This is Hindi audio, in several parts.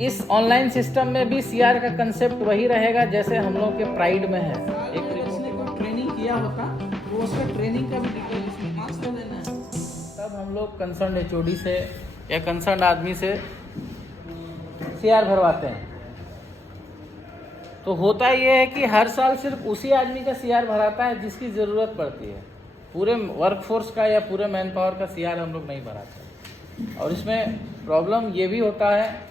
इस ऑनलाइन सिस्टम में भी सीआर का कंसेप्ट वही रहेगा जैसे हम लोग के प्राइड में है। एक जिसने कोई ट्रेनिंग किया होता तो उसका ट्रेनिंग का भी डिटेल इसमें मार्क्स तो देना है। तब हम लोग कंसर्न एचओडी से या कंसर्न आदमी से सीआर भरवाते हैं। तो होता ये है कि हर साल सिर्फ उसी आदमी का सीआर भराता है जिसकी ज़रूरत पड़ती है। पूरे वर्कफोर्स का या पूरे मैन पावर का सीआर हम लोग नहीं भराते। और इसमें प्रॉब्लम ये भी होता है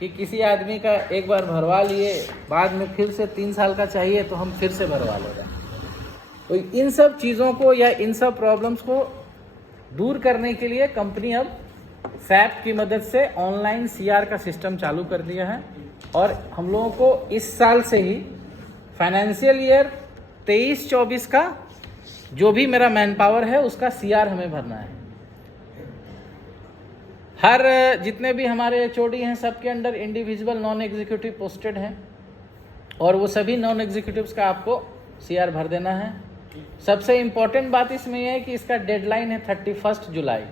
कि किसी आदमी का एक बार भरवा लिए, बाद में फिर से 3 साल का चाहिए तो हम फिर से भरवा ले रहे हैं। तो इन सब चीज़ों को या इन सब प्रॉब्लम्स को दूर करने के लिए कंपनी अब सैप की मदद से ऑनलाइन सीआर का सिस्टम चालू कर दिया है। और हम लोगों को इस साल से ही फाइनेंशियल ईयर 23-24 का जो भी मेरा मैन पावर है उसका सीआर हमें भरना है। हर जितने भी हमारे एचओडी हैं सबके under individual non executive posted हैं और वो सभी नॉन एग्जीक्यूटिव्स का आपको सीआर भर देना है। सबसे इम्पोर्टेंट बात इसमें यह है कि इसका डेडलाइन है 31 जुलाई।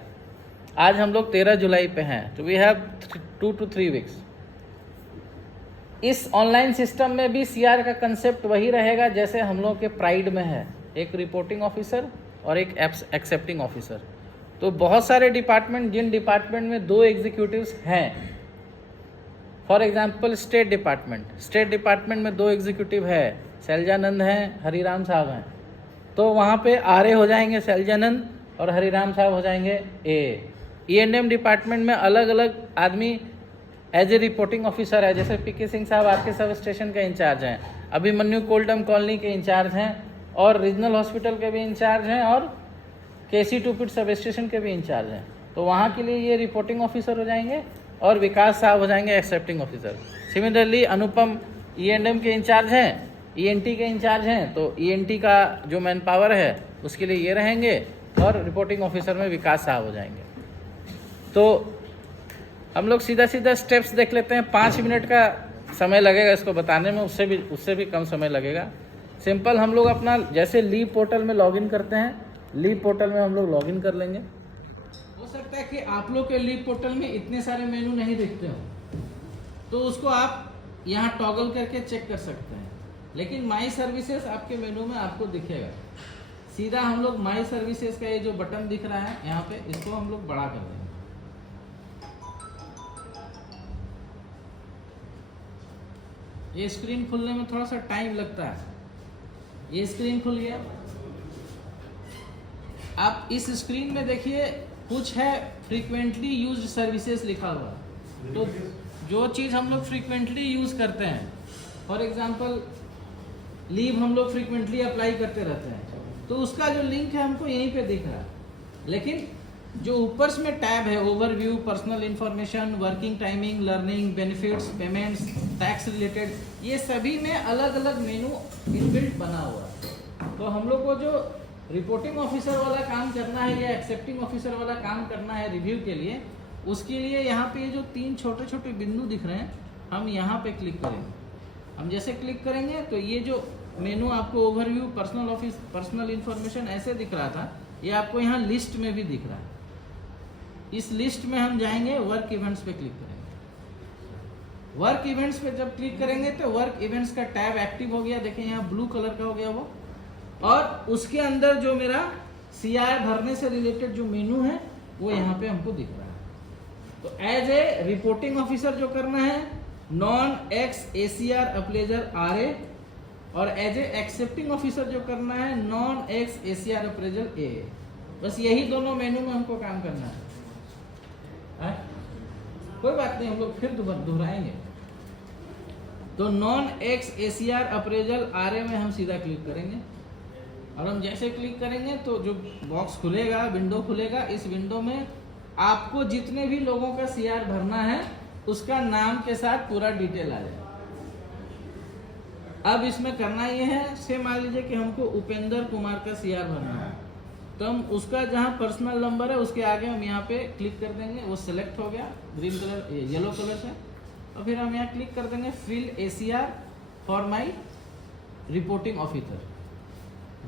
आज हम लोग 13 जुलाई पे हैं, तो वी हैव 2 to 3 वीक्स। इस ऑनलाइन सिस्टम में भी सीआर का कंसेप्ट वही रहेगा जैसे हम लोग के प्राइड में है, एक रिपोर्टिंग ऑफिसर और एक एक्सेप्टिंग ऑफिसर। तो बहुत सारे डिपार्टमेंट, जिन डिपार्टमेंट में 2 एग्जीक्यूटिव्स हैं, फॉर एग्जांपल स्टेट डिपार्टमेंट में 2 एग्जीक्यूटिव है, शैलजानंद हैं, हरिराम साहब हैं, तो वहाँ पे आरए हो जाएंगे शैलजानंद और हरिराम साहब हो जाएंगे ए। ईएनएम डिपार्टमेंट में अलग अलग आदमी एज ए रिपोर्टिंग ऑफिसर है, जैसे पीके सिंह साहब आपके सब स्टेशन के इंचार्ज हैं, अभिमन्यु कोल्डम कॉलोनी के इंचार्ज हैं और रीजनल हॉस्पिटल के भी इंचार्ज हैं और केसी टूपिट सब स्टेशन के भी इंचार्ज हैं। तो वहाँ के लिए ये रिपोर्टिंग ऑफिसर हो जाएंगे और विकास साहब हो जाएंगे एक्सेप्टिंग ऑफिसर। सिमिलरली अनुपम ईएनएम के इंचार्ज हैं, ईएनटी के इंचार्ज हैं, तो ईएनटी का जो मैन पावर है उसके लिए ये रहेंगे और रिपोर्टिंग ऑफिसर में विकास साहब हो जाएंगे। तो हम लोग सीधा स्टेप्स देख लेते हैं। 5 मिनट का समय लगेगा इसको बताने में, उससे भी कम समय लगेगा। सिंपल हम लोग अपना जैसे लीव पोर्टल में लॉगिन करते हैं, लीव पोर्टल में हम लोग लॉगिन कर लेंगे। हो सकता है कि आप लोग के लीव पोर्टल में इतने सारे मेनू नहीं दिखते हो, तो उसको आप यहाँ टॉगल करके चेक कर सकते हैं। लेकिन माई सर्विसेज आपके मेनू में आपको दिखेगा। सीधा हम लोग माई सर्विसेज का ये जो बटन दिख रहा है यहाँ पे, इसको हम लोग बड़ा कर देंगे। ये स्क्रीन खुलने में थोड़ा सा टाइम लगता है। ये स्क्रीन खुल गया। आप इस स्क्रीन में देखिए कुछ है फ्रीक्वेंटली यूज्ड सर्विसेज लिखा हुआ। तो जो चीज़ हम लोग फ्रीक्वेंटली यूज करते हैं, फॉर एग्जांपल लीव हम लोग फ्रीक्वेंटली अप्लाई करते रहते हैं, तो उसका जो लिंक है हमको यहीं पे दिख रहा है। लेकिन जो ऊपर में टैब है, overview, personal information, working timing, learning, benefits, payments, tax related, ये सभी में अलग अलग मेनू इनबिल्ट बना हुआ है। तो हम लोग को जो रिपोर्टिंग ऑफिसर वाला काम करना है या एक्सेप्टिंग ऑफिसर वाला काम करना है रिव्यू के लिए, उसके लिए यहाँ पे ये जो 3 छोटे छोटे बिंदु दिख रहे हैं, हम यहाँ पे क्लिक करेंगे। हम जैसे क्लिक करेंगे तो ये जो मेनू आपको ओवरव्यू, पर्सनल इंफॉर्मेशन ऐसे दिख रहा था, ये आपको यहाँ लिस्ट में भी दिख रहा है। इस लिस्ट में हम जाएंगे, वर्क इवेंट्स पे क्लिक करेंगे। वर्क इवेंट्स पे जब क्लिक करेंगे तो वर्क इवेंट्स का टैब एक्टिव हो गया। देखिए यहाँ ब्लू कलर का हो गया वो, और उसके अंदर जो मेरा सीआर भरने से रिलेटेड जो मेनू है वो यहाँ पे हमको दिख रहा है। तो एज ए रिपोर्टिंग ऑफिसर जो करना है, non ex ACR appraiser RA, और एज ए एक्सेप्टिंग ऑफिसर जो करना है, non ex ACR appraiser A. बस यही दोनों मेनू में हमको काम करना है। कोई बात नहीं, हम लोग फिर दोहराएंगे। तो non ex ACR appraisal RA में हम सीधा क्लिक करेंगे, और हम जैसे क्लिक करेंगे तो जो बॉक्स खुलेगा, विंडो खुलेगा, इस विंडो में आपको जितने भी लोगों का सीआर भरना है उसका नाम के साथ पूरा डिटेल आ जाएगा। अब इसमें करना ये है, से मान लीजिए कि हमको उपेंद्र कुमार का सीआर भरना है, तो हम उसका जहाँ पर्सनल नंबर है उसके आगे हम यहाँ पे क्लिक कर देंगे। वो सिलेक्ट हो गया ग्रीन कलर, येलो कलर से, और फिर हम यहाँ क्लिक कर देंगे fill ACR for my reporting officer.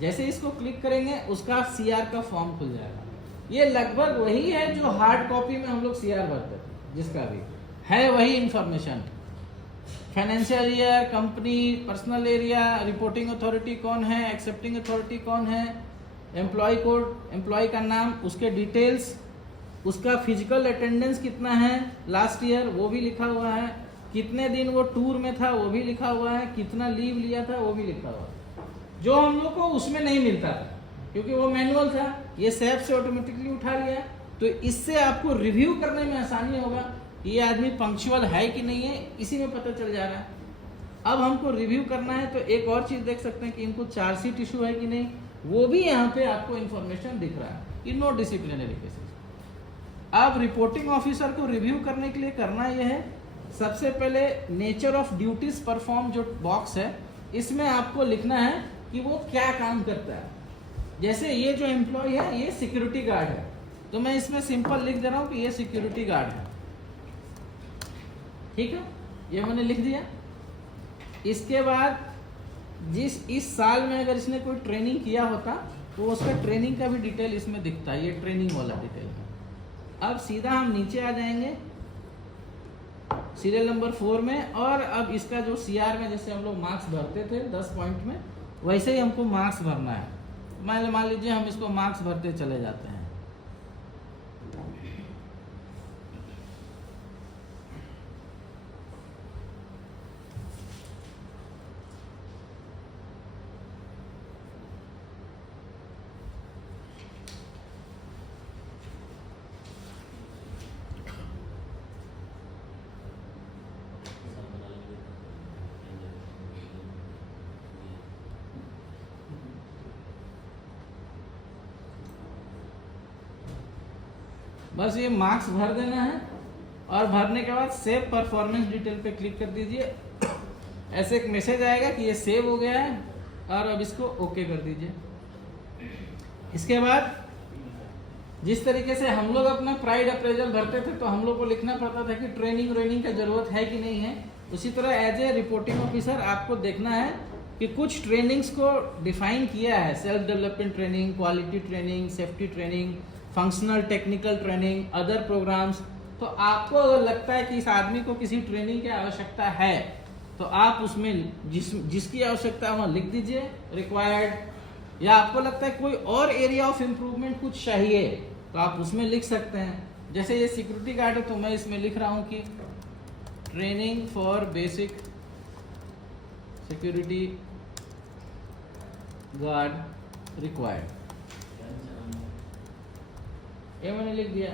जैसे इसको क्लिक करेंगे उसका सीआर का फॉर्म खुल जाएगा। ये लगभग वही है जो हार्ड कॉपी में हम लोग सीआर भरते थे, जिसका भी है वही information. Financial year, company, personal area, reporting authority कौन है, एक्सेप्टिंग अथॉरिटी कौन है, एम्प्लॉय कोड, एम्प्लॉय का नाम, उसके डिटेल्स, उसका फिजिकल अटेंडेंस कितना है लास्ट ईयर वो भी लिखा हुआ है, कितने दिन वो टूर में था वो भी लिखा हुआ है, कितना लीव लिया था वो भी लिखा हुआ है, जो हम लोग को उसमें नहीं मिलता था क्योंकि वो मैनुअल था। ये सैप से ऑटोमेटिकली उठा लिया, तो इससे आपको रिव्यू करने में आसानी होगा कि ये आदमी पंक्चुअल है कि नहीं है, इसी में पता चल जा रहा है। अब हमको रिव्यू करना है तो एक और चीज़ देख सकते हैं कि इनको चार्जशीट इशू है कि नहीं, वो भी यहाँ पे आपको इन्फॉर्मेशन दिख रहा है कि नो डिसिप्लिनरी केसेस। अब रिपोर्टिंग ऑफिसर को रिव्यू करने के लिए करना यह है, सबसे पहले नेचर ऑफ ड्यूटीज परफॉर्म जो बॉक्स है इसमें आपको लिखना है कि वो क्या काम करता है। जैसे ये जो एम्प्लॉय है ये सिक्योरिटी गार्ड है, तो मैं इसमें सिंपल लिख दे रहा हूँ कि ये सिक्योरिटी गार्ड है, ठीक है, ये मैंने लिख दिया। इसके बाद इस साल में अगर इसने कोई ट्रेनिंग किया होता तो उसका ट्रेनिंग का भी डिटेल इसमें दिखता है, ये ट्रेनिंग वाला डिटेल है। अब सीधा हम नीचे आ जाएंगे सीरियल नंबर 4 में, और अब इसका जो सीआर में जैसे हम लोग मार्क्स भरते थे 10 पॉइंट में, वैसे ही हमको मार्क्स भरना है। मान लीजिए हम इसको मार्क्स भरते चले जाते हैं। बस ये मार्क्स भर देना है, और भरने के बाद सेव परफॉर्मेंस डिटेल पे क्लिक कर दीजिए। ऐसे एक मैसेज आएगा कि ये सेव हो गया है, और अब इसको ओके कर दीजिए। इसके बाद जिस तरीके से हम लोग अपना प्राइड अप्रेजल भरते थे तो हम लोग को लिखना पड़ता था कि ट्रेनिंग का जरूरत है कि नहीं है, उसी तरह एज ए रिपोर्टिंग ऑफिसर आपको देखना है कि कुछ ट्रेनिंग्स को डिफाइन किया है, self development training, quality training, safety training, functional technical training, other programmes. तो आपको अगर लगता है कि इस आदमी को किसी ट्रेनिंग की आवश्यकता है तो आप उसमें जिसकी आवश्यकता है वहाँ लिख दीजिए रिक्वायर्ड, या आपको लगता है कोई और एरिया ऑफ इम्प्रूवमेंट कुछ चाहिए तो आप उसमें लिख सकते हैं। जैसे ये सिक्योरिटी गार्ड है तो मैं इसमें लिख रहा हूँ कि training for basic security guard required, ये मैंने लिख दिया।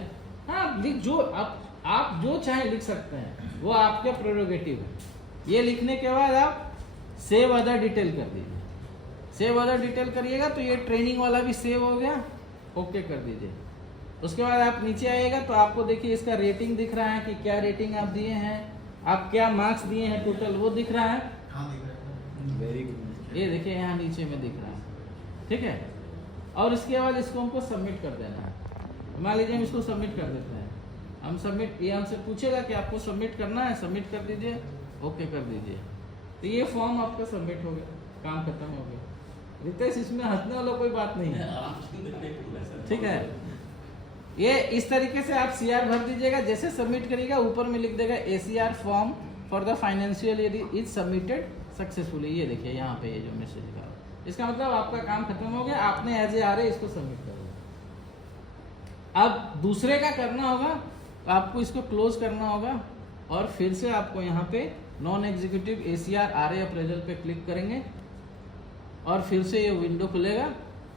हाँ, लिख जो आप जो चाहे लिख सकते हैं, वो आपके प्रेरोगेटिव है। ये लिखने के बाद आप सेव अदर डिटेल कर दीजिए। सेव अदर डिटेल करिएगा तो ये ट्रेनिंग वाला भी सेव हो गया, ओके कर दीजिए। उसके बाद आप नीचे आइएगा तो आपको देखिए इसका रेटिंग दिख रहा है कि क्या रेटिंग आप दिए हैं, आप क्या मार्क्स दिए हैं टोटल, वो दिख रहा है। वेरी गुड, ये देखिए यहाँ नीचे में दिख रहा है, ठीक है। और इसके बाद इसको हमको सबमिट कर देना है। मान लीजिए हम इसको सबमिट कर देते हैं, हम सबमिट, ये हमसे पूछेगा कि आपको सबमिट करना है, सबमिट कर दीजिए, ओके कर दीजिए। तो ये फॉर्म आपका सबमिट हो गया, काम खत्म हो गया। रितेश, इसमें हंसने वाला कोई बात नहीं है, ठीक है। ये इस तरीके से आप सीआर भर दीजिएगा। जैसे सबमिट करिएगा ऊपर में लिख देगा ACR form for the financial year is submitted successfully. ये देखिए यहाँ पे ये जो मैसेज लिखा है, इसका मतलब आपका काम खत्म हो गया, आपने एज ए आर इसको सबमिट कर दिया। अब दूसरे का करना होगा तो आपको इसको क्लोज करना होगा, और फिर से आपको यहाँ पे non executive ACR RA appraisal पे क्लिक करेंगे, और फिर से ये विंडो खुलेगा।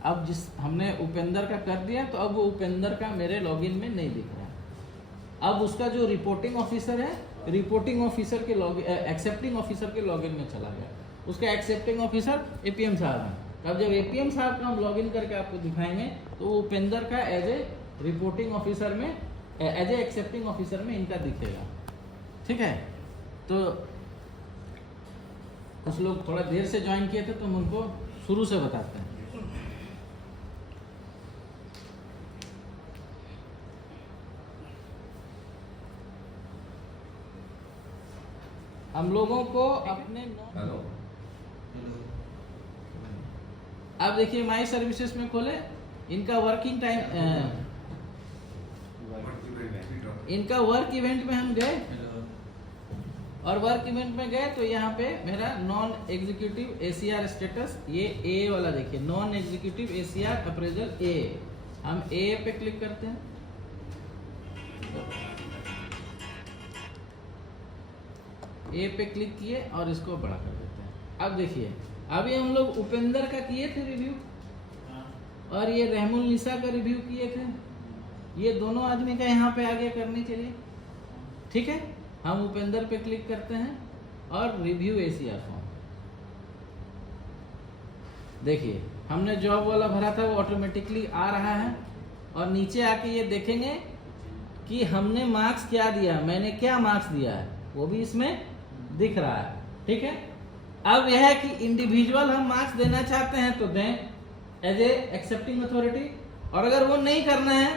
अब जिस हमने उपेंद्र का कर दिया तो अब वो उपेंद्र का मेरे लॉगिन में नहीं दिख रहा है। अब उसका जो रिपोर्टिंग ऑफिसर है, रिपोर्टिंग ऑफिसर के एक्सेप्टिंग ऑफिसर के लॉगिन में चला गया। उसका एक्सेप्टिंग ऑफिसर एपीएम साहब है। अब जब एपीएम साहब का हम लॉगिन करके आपको दिखाएंगे तो वो उपेंद्र का एज ए रिपोर्टिंग ऑफिसर में, एज ए एक्सेप्टिंग ऑफिसर में इनका दिखेगा, ठीक है। तो कुछ लोग थोड़ा देर से ज्वाइन किए थे तो हम उनको शुरू से बताते हैं। हम लोगों को अपने अब देखिए माई सर्विसेज में खोले, इनका वर्किंग टाइम, इनका वर्क इवेंट में हम गए और वर्क इवेंट में गए तो यहाँ पे मेरा नॉन एग्जीक्यूटिव एसीआर स्टेटस, ये ए वाला देखिए, नॉन एग्जीक्यूटिव एसीआर अप्रेजल ए, हम ए पे क्लिक करते हैं। ए पे क्लिक किए और इसको बड़ा कर देते हैं। अब देखिए, अभी हम लोग उपेंद्र का किए थे रिव्यू और ये रहमुल निसा का रिव्यू किए थे, ये दोनों आदमी का यहाँ पे आगे करने के लिए, ठीक है। हम उपेंद्र पे क्लिक करते हैं और रिव्यू एसीआर फॉर्म, देखिए हमने जॉब वाला भरा था वो ऑटोमेटिकली आ रहा है और नीचे आके ये देखेंगे कि हमने मार्क्स क्या दिया, मैंने क्या मार्क्स दिया है वो भी इसमें दिख रहा है, ठीक है। अब यह है कि इंडिविजुअल हम मार्क्स देना चाहते हैं तो दें एज ए एक्सेप्टिंग अथॉरिटी, और अगर वो नहीं करना है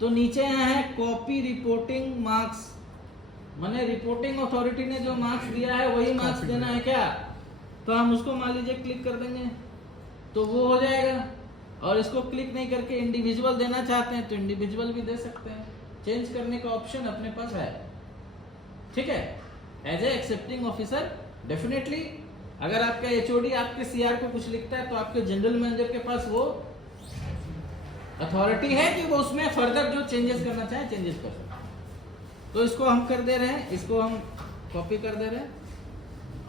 तो नीचे यहाँ है कॉपी रिपोर्टिंग मार्क्स, माने रिपोर्टिंग अथॉरिटी ने जो मार्क्स दिया है वही मार्क्स देना है क्या, तो हम उसको मान लीजिए क्लिक कर देंगे तो वो हो जाएगा। और इसको क्लिक नहीं करके इंडिविजुअल देना चाहते हैं तो इंडिविजुअल भी दे सकते हैं, चेंज करने का ऑप्शन अपने पास है, ठीक है। As a accepting officer definitely अगर आपका एचओडी आपके सीआर को कुछ लिखता है तो आपके जनरल मैनेजर के पास वो अथॉरिटी है कि वो उसमें फर्दर जो चेंजेस करना चाहे चेंजेस कर सकते। तो इसको हम कर दे रहे हैं, इसको हम कॉपी कर दे रहे हैं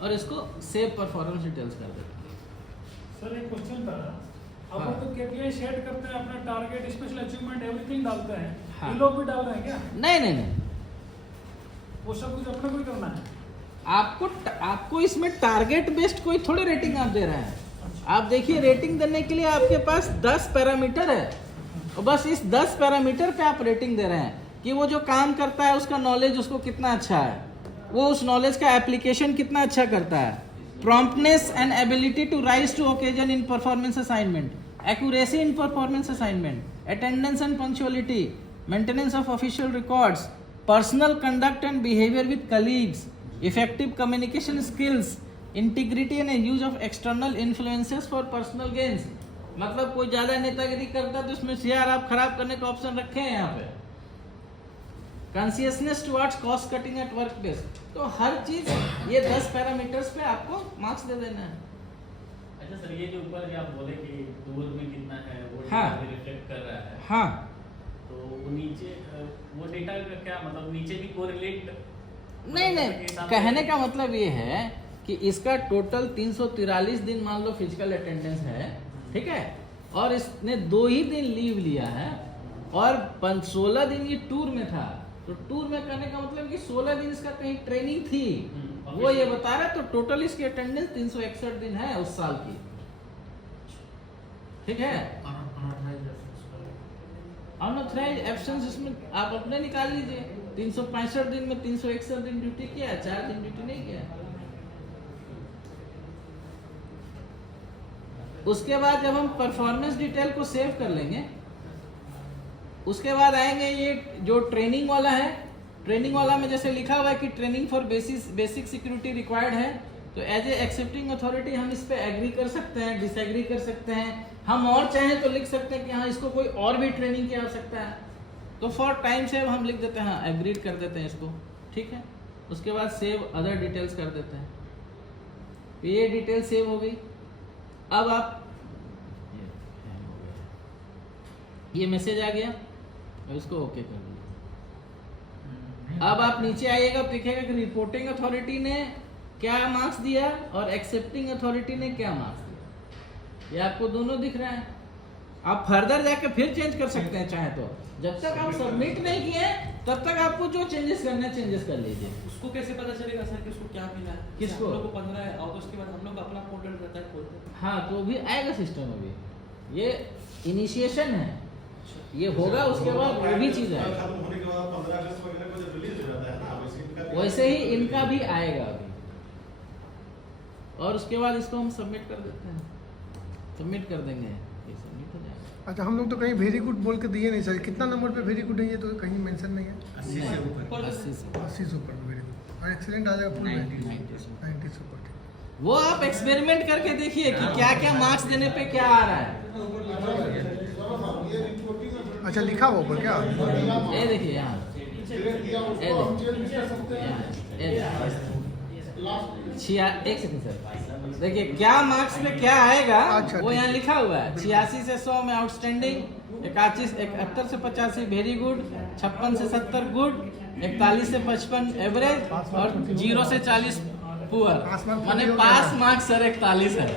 और इसको सेव परफॉर्मेंस डिटेल्स कर देते हैं। सर एक क्वेश्चन था, आप हाँ। तो केपीआई सेट करते हैं, अपना टारगेट, स्पेशल अचीवमेंट, एवरीथिंग डालते हैं, हाँ। ये लोग भी डाल रहे हैं क्या? नहीं नहीं नहीं, वो सब कुछ अपने को ही करना है? आपको इसमें टारगेट बेस्ड कोई थोड़ी रेटिंग आप दे रहे हैं। आप देखिए रेटिंग देने के लिए आपके पास 10 पैरामीटर है और बस इस 10 पैरामीटर पे आप रेटिंग दे रहे हैं कि वो जो काम करता है उसका नॉलेज उसको कितना अच्छा है, वो उस नॉलेज का एप्लीकेशन कितना अच्छा करता है, promptness and ability to rise to occasion in performance assignment, accuracy in performance assignment, attendance and punctuality, maintenance of official records, personal conduct and behaviour with colleagues, effective communication skills, integrity and use of external influences for personal gains. मतलब कोई ज्यादा नेतागिरी करता है तो इसमें सीआर आप खराब करने का ऑप्शन रखे हैं यहाँ पे। Consciousness towards cost cutting at work place, तो हर चीज ये 10 पैरामीटर्स पे आपको मार्क्स दे देना है। अच्छा सर, ये जो ऊपर आप बोले कि दूर में कितना है वो हाँ। रिफ्लेक्ट कर रहा है, हाँ, तो वो नीचे वो डेटा का क्या मतलब, नीचे भी कोरिलेट? नहीं नहीं, कहने का मतलब ये है कि इसका टोटल 343 दिन मान लो फिजिकल अटेंडेंस है, ठीक है, और इसने 2 ही दिन लीव लिया है और 16 दिन ये टूर में था, तो टूर में करने का मतलब कि 16 दिन इसका कहीं ट्रेनिंग थी, वो ये बता रहा है, तो टोटल इसकी अटेंडेंस 361 दिन है उस साल की, ठीक है। अनऑथराइज्ड एब्सेंस इसमें आप अपने निकाल लीजिए, 365 दिन में 361 दिन ड्यूटी किया, 4 दिन ड्यूटी नहीं किया। उसके बाद जब हम परफॉर्मेंस डिटेल को सेव कर लेंगे, उसके बाद आएंगे ये जो ट्रेनिंग वाला है, ट्रेनिंग वाला में जैसे लिखा हुआ है कि training for basic security required है, तो एज ए एक्सेप्टिंग अथॉरिटी हम इस पे एग्री कर सकते हैं, डिसएग्री कर सकते हैं, हम और चाहें तो लिख सकते हैं कि हाँ इसको कोई और भी ट्रेनिंग की आवश्यकता है, तो फॉर टाइम सेव हम लिख देते हैं हाँ एग्रीड कर देते हैं इसको, ठीक है। उसके बाद सेव अदर डिटेल्स कर देते हैं, ये डिटेल सेव हो गई। अब आप ये मैसेज आ गया और इसको ओके कर दिया। अब आप नीचे आइएगा, दिखेगा कि रिपोर्टिंग अथॉरिटी ने क्या मार्क्स दिया और एक्सेप्टिंग अथॉरिटी ने क्या मार्क्स दिया, ये आपको दोनों दिख रहा है। आप फर्दर जाके फिर चेंज कर सकते हैं चाहे तो, जब तक आप सबमिट नहीं किए तब तक आपको जो चेंजेस करने हैं चेंजेस कर लीजिए। उसको कैसे पता चलेगा सर कि उसको क्या मिला है? किसको? हम लोग को 15 है और उसके बाद हम लोग का अपना पोर्टल रहता है खोलते हैं। हाँ, तो भी आएगा सिस्टम, अभी ये इनिशिएशन है, ये होगा, उसके बाद वो भी चीज आएगा, होने के बाद 15 अगस्त वगैरह को जब रिलीज हो जाता है ना, वैसे ही इनका भी आएगा अभी। और उसके बाद इसको हम सबमिट कर देते हैं, सबमिट कर देंगे, ये सबमिट हो जाएगा। अच्छा, हम लोग तो कहीं वेरी गुड बोल के दिए नहीं सर, कितना नंबर पे वेरी गुड है ये तो कहीं मेंशन नहीं है। 80 से ऊपर, 80 से 80 से ऊपर वेरी गुड, और एक्सीलेंट आ जाएगा फुल 90 90 से ऊपर, ठीक। वो आप एक्सपेरिमेंट करके देखिए कि क्या क्या मार्क्स देने पे क्या आ रहा है। अच्छा, लिखा हुआ ऊपर क्या? ये देखिए यहाँ, ये देखिए, एक सेकंड सर, देखिए क्या मार्क्स पे क्या आएगा अच्छा, वो ठीक। यहाँ लिखा हुआ है। 86 से 100 में आउटस्टैंडिंग, 71 से 85 वेरी गुड, 56 से 70 गुड, 41 से 55 एवरेज और 0 से 40 पुअर। पास मार्क्स माने हो गया। पास मार्क्स सर 41 है।